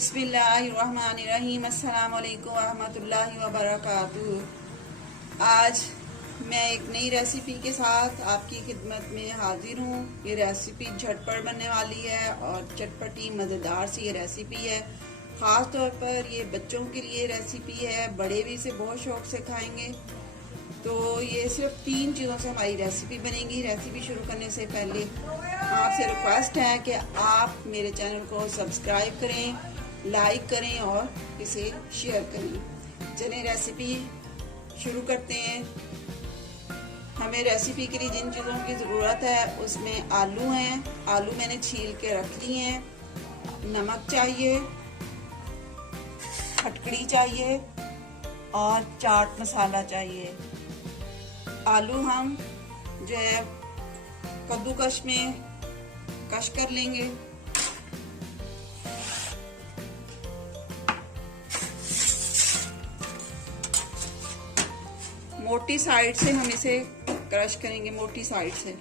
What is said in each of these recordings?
बिस्मिल्लाहिर्रहमानिर्रहीम। अस्सलाम वालेकुम रहमतुल्लाहि व बरकातुहू। आज मैं एक नई रेसिपी के साथ आपकी खिदमत में हाजिर हूँ। ये रेसिपी झटपट बनने वाली है और चटपटी मज़ेदार सी ये रेसिपी है। ख़ास तौर पर ये बच्चों के लिए रेसिपी है, बड़े भी इसे बहुत शौक से खाएंगे। तो ये सिर्फ 3 चीज़ों से हमारी रेसिपी बनेगी। रेसिपी शुरू करने से पहले आपसे रिक्वेस्ट है कि आप मेरे चैनल को सब्सक्राइब करें, लाइक करें और इसे शेयर करें। चलिए रेसिपी शुरू करते हैं। हमें रेसिपी के लिए जिन चीज़ों की ज़रूरत है उसमें आलू हैं, आलू मैंने छील के रख लिए हैं। नमक चाहिए, खटकड़ी चाहिए और चाट मसाला चाहिए। आलू हम जो है कद्दूकश में कश कर लेंगे। मोटी साइड से हम इसे क्रश करेंगे, मोटी साइड से।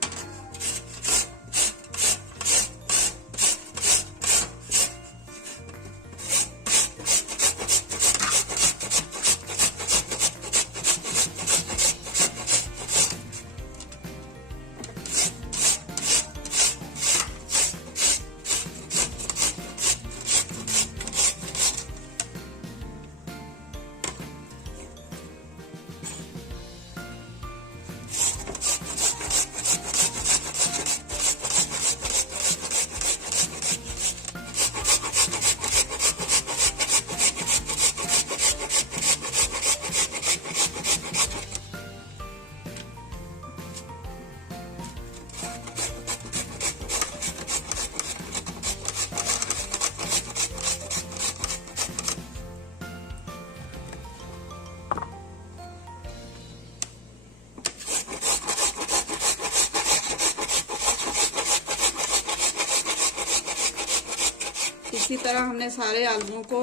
इसी तरह हमने सारे आलूओं को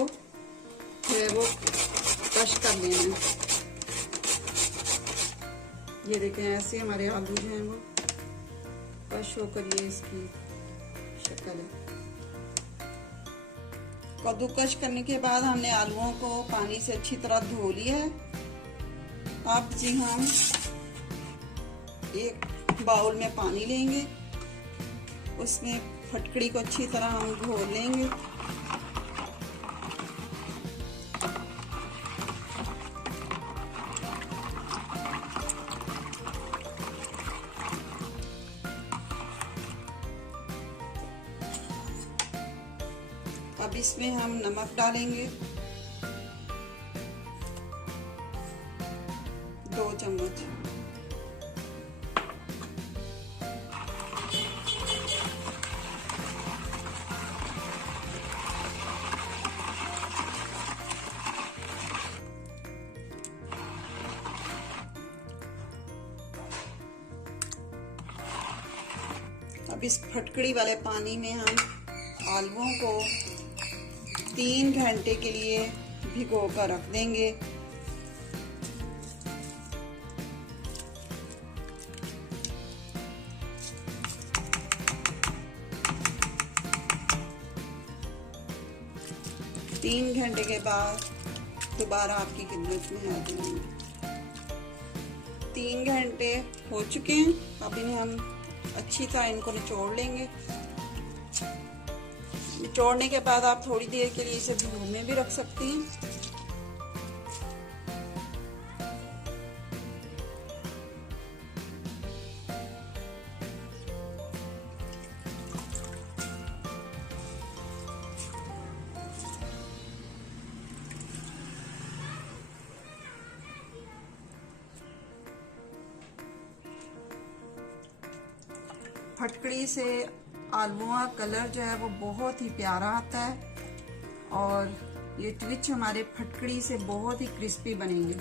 जो है वो कश कर लेना है। ये देखें, ऐसे हमारे आलू जो हैं वो कश होकर ये इसकी शक्ल है। कद्दूकश करने के बाद हमने आलूओं को पानी से अच्छी तरह धो लिया है। अब जी हम एक बाउल में पानी लेंगे, उसमें फटकड़ी को अच्छी तरह हम घोल लेंगे। अब इसमें हम नमक डालेंगे 2 चम्मच। अब इस फटकड़ी वाले पानी में हम आलूओं को 3 घंटे के लिए भिगो कर रख देंगे। तीन घंटे के बाद दोबारा आपकी खिदमत में हाजिर होंगे। 3 घंटे हो चुके हैं। अब इन्हें हम अच्छी तरह इनको निचोड़ लेंगे। निचोड़ने के बाद आप थोड़ी देर के लिए इसे धूप में भी रख सकती हैं। फटकड़ी से आलूओं का कलर जो है वो बहुत ही प्यारा आता है और ये ट्विच हमारे फटकड़ी से बहुत ही क्रिस्पी बनेंगे।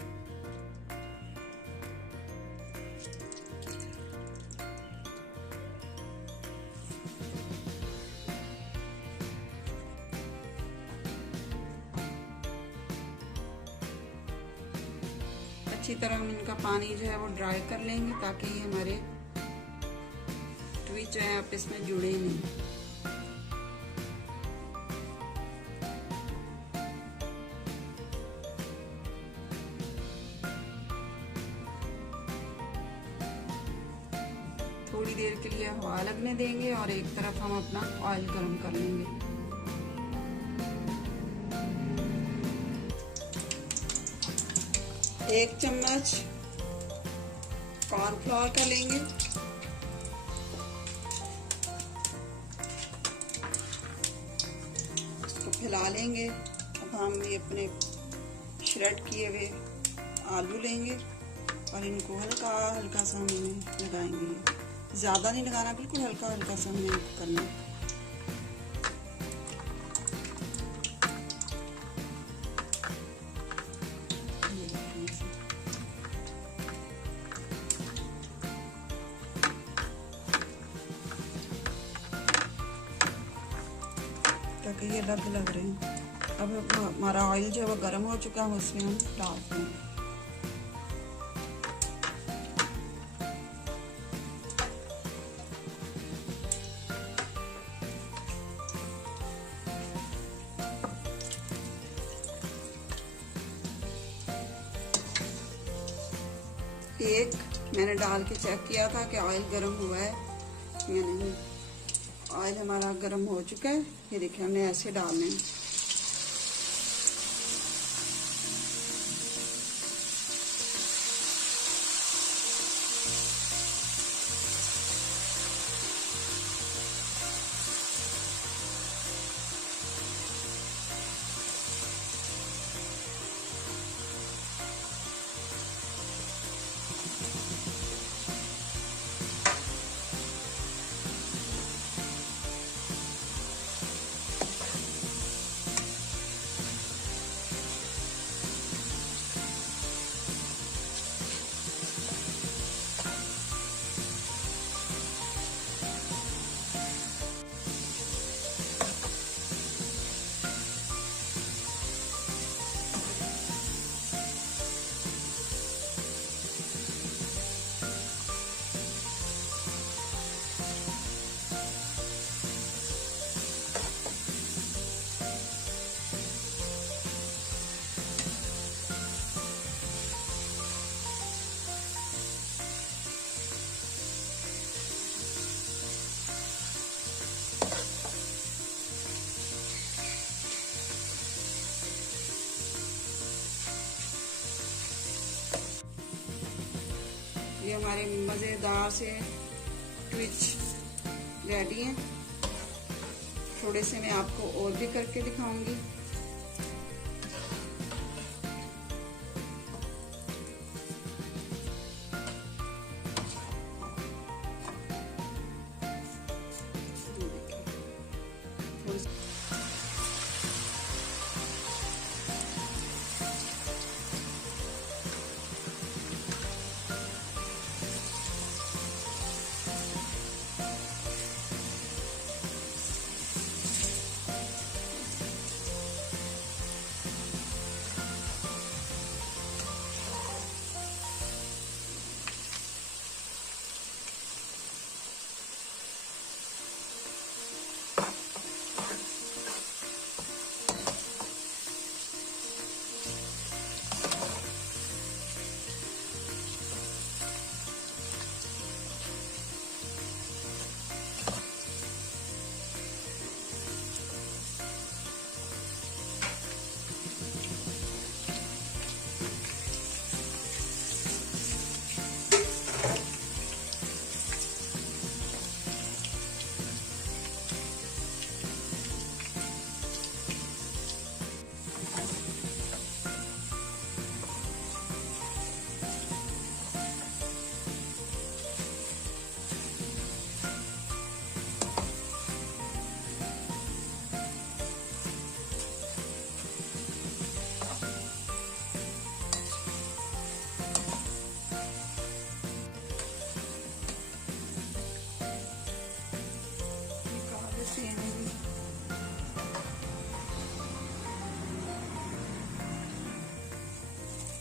अच्छी तरह हम इनका पानी जो है वो ड्राई कर लेंगे ताकि ये हमारे ट्विच है आप इसमें जुड़े नहीं। देर के लिए हवा लगने देंगे और एक तरफ हम अपना ऑयल गर्म कर लेंगे। एक चम्मच कॉर्नफ्लोर का लेंगे, इसको फैला लेंगे। अब हम ये अपने श्रेड किए हुए आलू लेंगे और इनको हल्का हल्का सा हमें लगाएंगे। ज़्यादा नहीं लगाना, बिल्कुल हल्का हल्का सा हमें करना है। ताकि ये लग रहे हैं। अब हमारा ऑयल जो है वो गर्म हो चुका है, उसमें हम डालते हैं। एक मैंने डाल के चेक किया था कि ऑयल गर्म हुआ है या नहीं। ऑयल हमारा गर्म हो चुका है। ये देखिए, हमने ऐसे डालने हैं। ये हमारे मज़ेदार से ट्विच रेडी हैं। थोड़े से मैं आपको और भी करके दिखाऊंगी।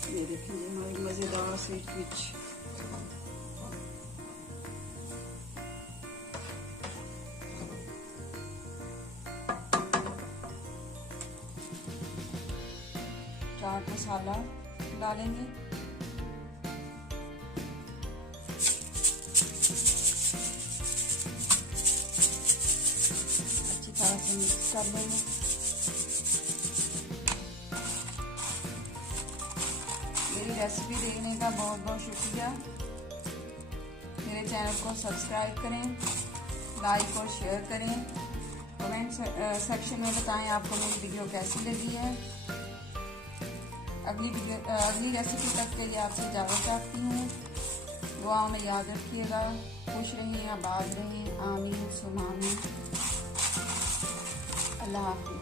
ये देखिए हमारी मज़ेदार सी ट्विच। चाट मसाला डालेंगे। कर लेंगे। मेरी रेसिपी देखने का बहुत बहुत शुक्रिया। मेरे चैनल को सब्सक्राइब करें, लाइक और शेयर करें। कमेंट सेक्शन में बताएं आपको मेरी वीडियो कैसी लगी है। अगली रेसिपी तक के लिए आपसे इजाज़त चाहती हूँ। दुआओं में याद रखिएगा। खुश रहें, आबाद रहें। आमीन सुम आमीन। अल्लाह हाफ़िज़।